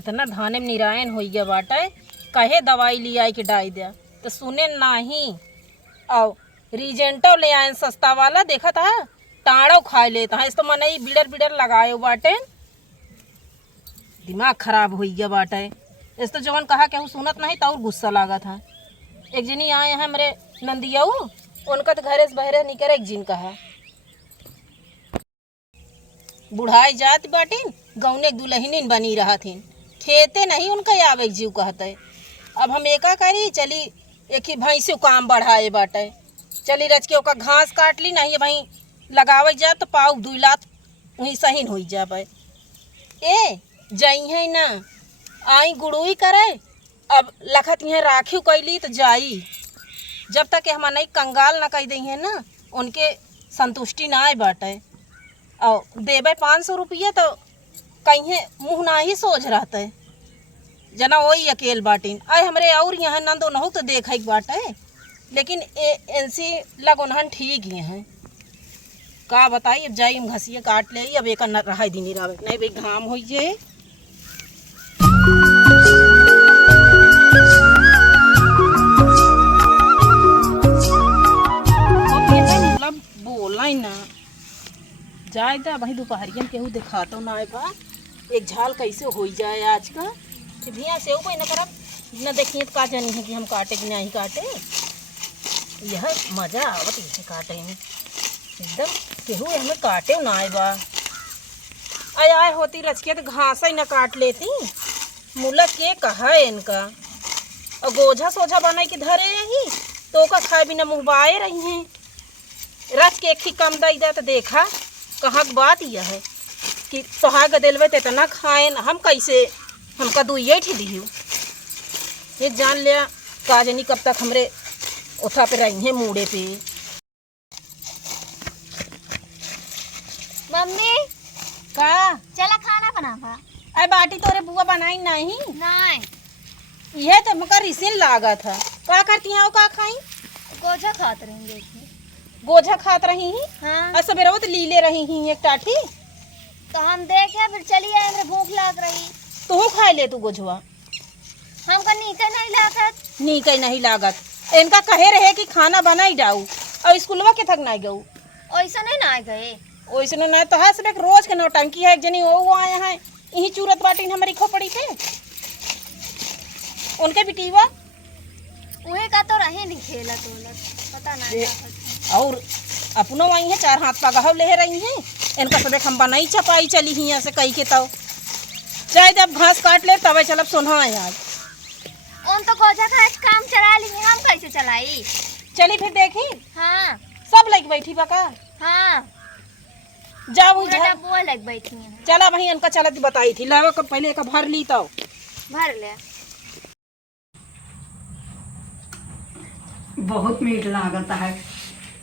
इतना धाने में निरायन हो गया बाटे, कहे दवाई ले आई के डाई दिया तो सुने नहीं। और रीजेंटो ले आए सस्ता वाला, देखा था टाड़ो खा लेता है। इस तो मन ही बिडर बिडर लगाए बाटे, दिमाग खराब हो गया बाटे। इस तो जवन कहा कि सुनत नहीं तो और गुस्सा लागा था। एक जनी आए हैं मेरे नंदियाऊ, उनका तो घरे से बहरे निकल। एक जिन कहा बुढ़ाई जात बाटिन, गौने दुल्हनिन बनी रहा थी, खेते नहीं उनका आवे जीव कहते। अब हम एका करी, चली एक ही भैंसे काम बढ़ाए बाटे, चली रच के ओका घास काट ली, नहीं भाई लगावे जा तो पाऊ दुलात वहीं सही हो जाए। ए जाई है ना आई गुड़ुई करे। अब लखत यहाँ राखी कैली तो जाई, जब तक हम नहीं कंगाल ना कह दी है ना, उनके संतुष्टि ना आए बाटे। और देवे 500 रुपये तो कहीं मुँह ना ही सोच रहते जना वही अकेल बाटिन। आए हमारे और यहाँ नंदो न हो तो देख बाटे, लेकिन इनसे लगन ठीक ही हैं। का बताई अब जाई घसिए काट ले, अब एक रहा दिन ही रहे नहीं भाई घाम हो जाए। बोला ही ना जाए था भाई दोपहरियन केहू दिखा तो ना बा, एक झाल कैसे हो जाए आज का। भिया से कोई न करब न देखिए तो का जानी है कि हम काटे कि नहीं काटे। यह मजा आवत इसे काटे में, एकदम केहू हमें काटे ना बा। आय आय होती रच के तो घास ही न काट लेती, मुलक के कहा है इनका। और गोझा सोझा बनाई के धरे यही तो का खाए बिना मुँहबाए रही हैं। रच के एक ही कम दई दे तो देखा कहाँ बात यह है कि सुहाग दिलवे तो इतना खाए हम कैसे, हमका दुइये ही दी ये जान लिया का जनी कब तक हमरे उठा पे रही हैं मूड़े पे। मम्मी का चला खाना बना। अरे बाटी तोरे बुआ बनाई नहीं नहीं यह तो हमका रिसिन लागा था। का करती हैं का खाई? गोजा खाते रहेंगे। गोझा खात रही ही। हाँ और सवेरे तो लीले रही ही एक टाठी, तो हम देखे फिर चलिए, हमें भूख लग रही। तू खाई ले तू गोझवा। हमका नीचे नहीं लागत। नी कहीं नहीं लागत, इनका कहे रहे कि खाना बनाई जाऊ और स्कूलवा के थक नहीं गऊ। ऐसा नहीं ना गए वैसे नहीं तो है, सब रोज के नौटंकी है। एक जनी वो आए हैं यही चूरत बाटी हमारी खोपड़ी पे, उनके बिटीवा वही का तो रहे नहीं खेला तो पता नहीं। और अपनो आई है 4 हाथ पगाव ले रही हैं। इनका सब हम बनाई चपाई चली ही ऐसे कही के तब चाहे जब घास काट ले तब चलब सोना आज। उन तो गोजा खा काम चला ली, हम कैसे चलाई? चली फिर देखी। हाँ सब लग बैठी बका। हाँ जाओ बुआ लग बैठी है। चला वही इनका चलत बताई थी, लावा कब पहले का भर ली तो भर ले। बहुत मीठ लागत है।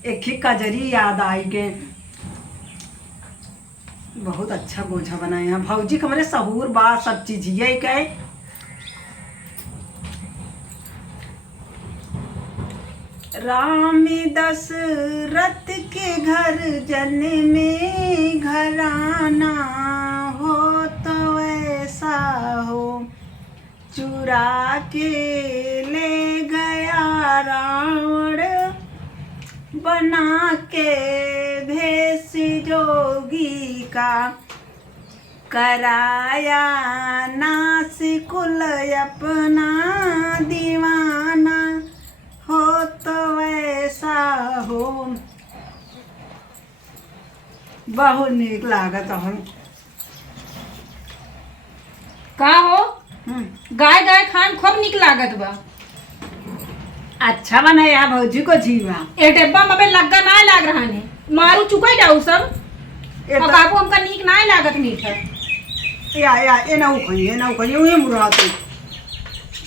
एक ही कजरी याद आई के बहुत अच्छा गोझा बनाए हैं भौजी। हमारे सहूर बा सब चीज ये के राम दशरथ के घर जन में घराना हो तो ऐसा हो, चुरा के ले गया रावण बना के भेष जोगी का, कराया नास कुल अपना दीवाना हो तो ऐसा हो। बहुत नीक लागत है। का हो गाय गाय खान खूब निक लागत बा। अच्छा बनाया भौजी को जीवा। ए डिब्बा में लग्गा ना लाग रहा ने, मारू चुका जाऊ सब। और काबू हमका नीक ना लागत मीठ है। या ए ना उखई ये मुराते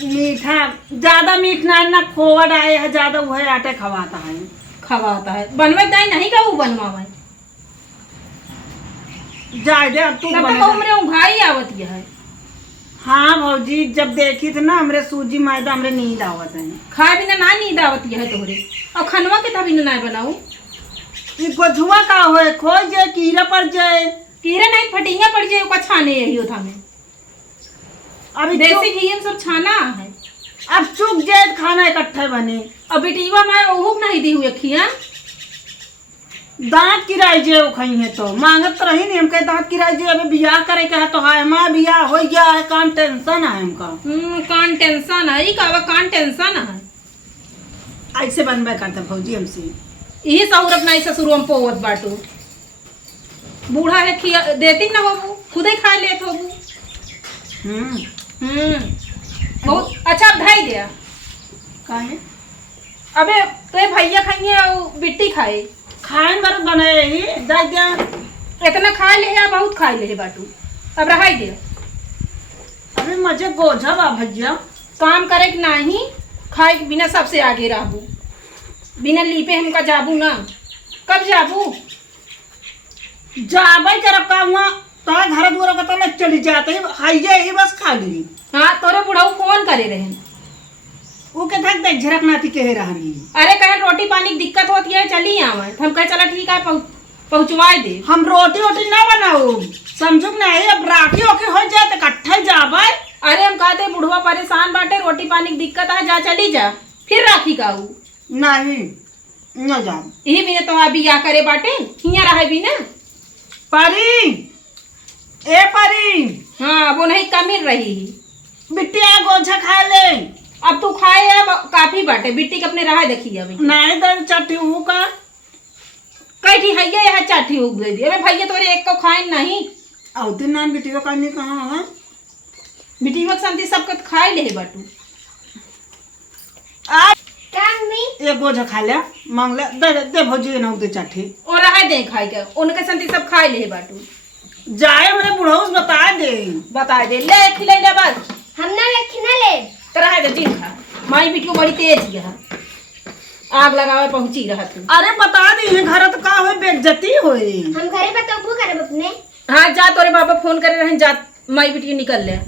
मीठा ज्यादा मीठ ना खोवा डाले है ज्यादा, वह आटे खवाता है बनवे दाई नहीं का वो बनवावे जाए दे तू तब तक हमरे उंघाई आवत है। हाँ भौजी जब देखी थी ना हमरे सूजी मैदा हमरे नींद आवत है। खाए बिना ना नींद आवत है तोहरे, और खनवा के तभी ना बनाऊ। ये गोझुआ का होए खोज जाए कीड़ा पड़ जाए। कीड़ा नहीं फटिंगा पड़ जाए, ओका छाने यही होता में अभी देसी घी में सब छाना है। अब चुप जेद खाना इकट्ठे बने। अब बेटीवा मैं ओहू नहीं दी हुई खिया। दांत किराए जे खई है तो मांगत तो रही नहीं हमके दांत किराए जे। अबे बियाह करे के है तो हाय माँ बियाह हो गया है, कान टेंशन है हमका। कान टेंशन है, ई का कान टेंशन है। ऐसे बनबे करते भौजी हमसे। यही सहूरत नहीं ससुर हम पोवत बाटू। बूढ़ा है खिया देती ना बाबू, खुदे खा लेत होबू। बहुत अच्छा अब धाई दिया। काहे अबे तो भैया खाइए और बिट्टी खाए। खाए बर बनाए ही दे दिया। इतना खा ले या बहुत खा ले बाटू। अब रहाई दे। अबे मुझे गोझा बा भैया। काम करे कि नहीं खाए के बिना सबसे आगे रहबू। बिना लीपे हमका जाबू ना। कब जाबू? जाबे करब का हुआ तो घर दूर का तो चली जाते ही हाइजे ही बस खा ली। हाँ तोरे बुढ़ाऊ फोन करे रहे। वो के थक देख झरक नाती कहे रहनी। अरे कहे रोटी पानी की दिक्कत होती है चली आवे। हम कहे चला ठीक है पहुँचवा दे। हम रोटी वोटी ना बनाऊ समझो नहीं। अब राखी ओके हो जाए तो इकट्ठे जाबे। अरे हम कहते बुढ़वा परेशान बाटे, रोटी पानी की दिक्कत है, जा चली जा फिर राखी काऊ। नहीं न जा। यही बिना तो अभी या करे बाटे हिया रहे भी ना। परी ए परी। हाँ वो नहीं कमिल रही। बिटिया गोझा खा ले। अब तू खाए अब काफी बाटे। बिट्टी के अपने रहा देखी अभी नहीं दे चट्टी हूँ का कही हैया यहाँ चाठी उग गई। अरे भैया तोरे एक को खाए नहीं। और दिन नान बिटिया का नहीं कहाँ है। बिट्टी वक्त शांति सबको खाए ले बाटू। आज क्या मम्मी? एक गोझा खा ले मांग ले दे भौजी ना दे चट्टी और रहा दे खाए के उनके शांति सब खाए ले बाटू। जाए मेरे बुढ़ाऊस बता दे। बता दे ले खिले ले बस। हम ना रखी ना ले। तो रहा दे जिन खा। माई बिटियो बड़ी तेज है। आग लगावे पहुंची रहा तू। अरे बता दी घर तो का हो बेइज्जती होई। हम घरे पे तो करे अपने। हाँ जा तोरे बाबा फोन करे रहे जा माई बिटियो निकल ले।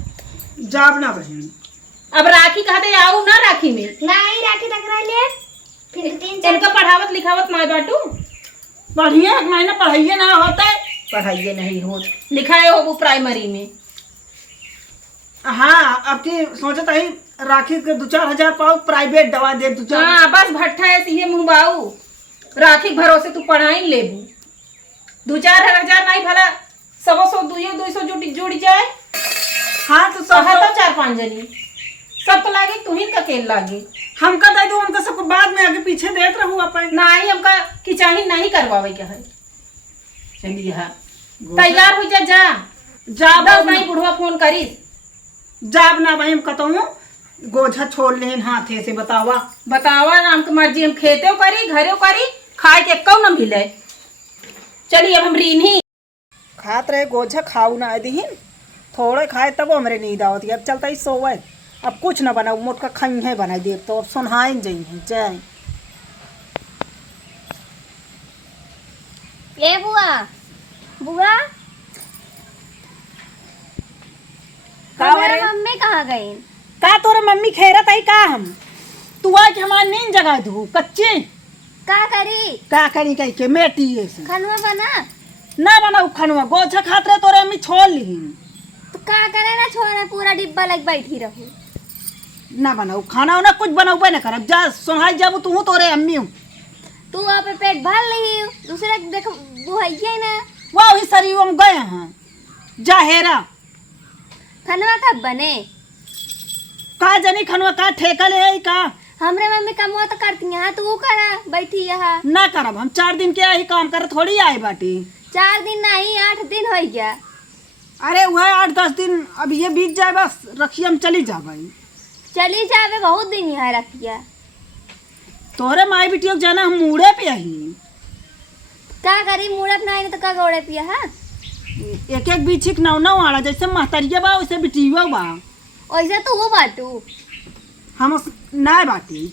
जाब ना बहन। अब राखी कहते आओ ना राखी में। नहीं राखी तक रह ले। फिर 3-4 इनका पढ़ावत लिखावत ना बाटू। बढ़िया एक महीना पढ़ाइए ना होता है। पढ़ाइए नहीं हो लिखाए हो वो प्राइमरी में। हाँ अब की सोचत है राखी के 2-4 हजार पाओ प्राइवेट दवा दे 2-4। हाँ बस भट्ठा है सीहे मुँह बाऊ। राखी के भरोसे तू पढ़ाई लेबू। 2-4 हजार नहीं भला 100-200 जुड़ जाए। हाँ तो सब सब तो 4-5 जनी सब तो लागे तू ही का केल लागे। हमका दे दो उनका सबको बाद में आगे पीछे देत रहू अपन। नहीं हमका किचाही नहीं करवावे के है। चलिए हाँ तैयार हो जा जा। जाब दस नहीं बुढ़वा फोन करी। जाब ना भाई हम कहता गोझा छोड़ लेन हाथे से बतावा। बतावा नाम की मर्जी। हम खेते करी घरे करी खाए के कौ न मिले। चलिए अब हम रीनी खात रहे गोझा खाऊ ना दीन थोड़े खाए तब हमरे नींद आवती। अब चलता ही सोवे अब कुछ ना बनाऊ मोटका खाई है बना दे तो अब सुनहाइन जाई जाए। ए बुआ बुआ हमारा मम्मी कहाँ गई? का तोरे मम्मी खेरत है का हम तू आज हमार नींद जगा दू कच्चे का करी? का करी कह के मेटी ऐसे खनवा बना ना बनाऊ खनवा गोझा खात रहे तोरे अम्मी छोड़ ली तो का करे ना छोड़ा पूरा डिब्बा लग बैठी रहू। ना बनाऊ खाना ना कुछ बनाऊ ना करब जा सुनहाई जाबू तू तोरे अम्मी हूँ। तू आप पेट भर ली दूसरे देख बुहाइये ना। वाह ही शरीर में गए हैं जा हेरा। खनवा कब बने? का जनी खनवा का ठेका ले आई का। हमरे मम्मी कमवा तो करती है तू करा बैठी यहाँ। ना करब हम 4 दिन के ही काम कर थोड़ी आए बाटी। 4 दिन नहीं 8 दिन हो गया। अरे वह 8-10 दिन अब ये बीत जाए बस रखिए हम चली जा भाई। चली जावे बहुत दिन यहाँ रखिया। तोरे माई बिटियों जाना हम मूड़े पे ही का करी मुड़प नहीं तो का गौड़े पिया है। एक बीछिक नौ आड़ा जैसे महतरिया बा वैसे बिटियो बा वैसे तू बाटू हम ना बाटी।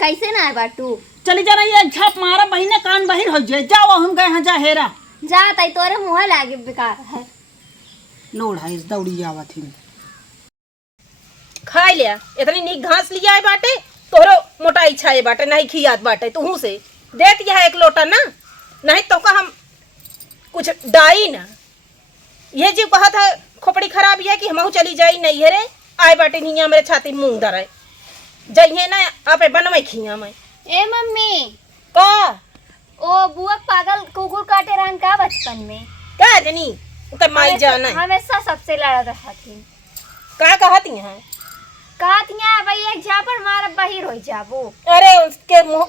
कैसे ना बाटू? चली जाना ये झाप मारा बहिने कान बहिर हो जाए जाओ हम गए हैं जा हेरा। जा तई तोरे मुँह लागे बेकार है। लोड़ है इस दौड़ी आवत ही खा लिया इतनी नीक घास लिया है बाटे। तोरो मोटा इच्छा है बाटे नहीं खियात बाटे तू से देत यह एक लोटा ना नहीं तो का हम कुछ डाई ना। ये जो कहा था खोपड़ी खराब है कि हम चली जाई नहीं है रे आए बाटे हिया मेरे छाती में मूंग धरे जइहे ना आपे बनवे खिया मैं ए मम्मी का ओ बुआ पागल कुकुर काटे रहन का बचपन में का जनी उनका माई जाना है हमेशा सबसे लड़त रहती का कहती हैं कहत यहाँ भाई एक झापड़ मार बाहिर हो जाबो। अरे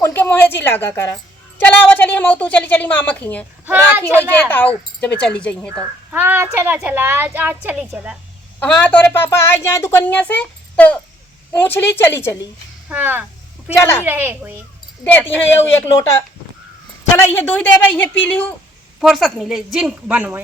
उनके मुँहे जी लागा करा चला आवा चली हम तू चली चली मामा खिए हाँ, राखी हो चला। जाए ताऊ जब चली जाइए तो हाँ चला चला आज चली चला। हाँ तोरे पापा आ जाए दुकनिया से तो पूछ ली चली चली हाँ चला। पी रहे हुए देती हैं ये एक लोटा चला ये दूध देवे ये पी ली फुर्सत मिले जिन बनवे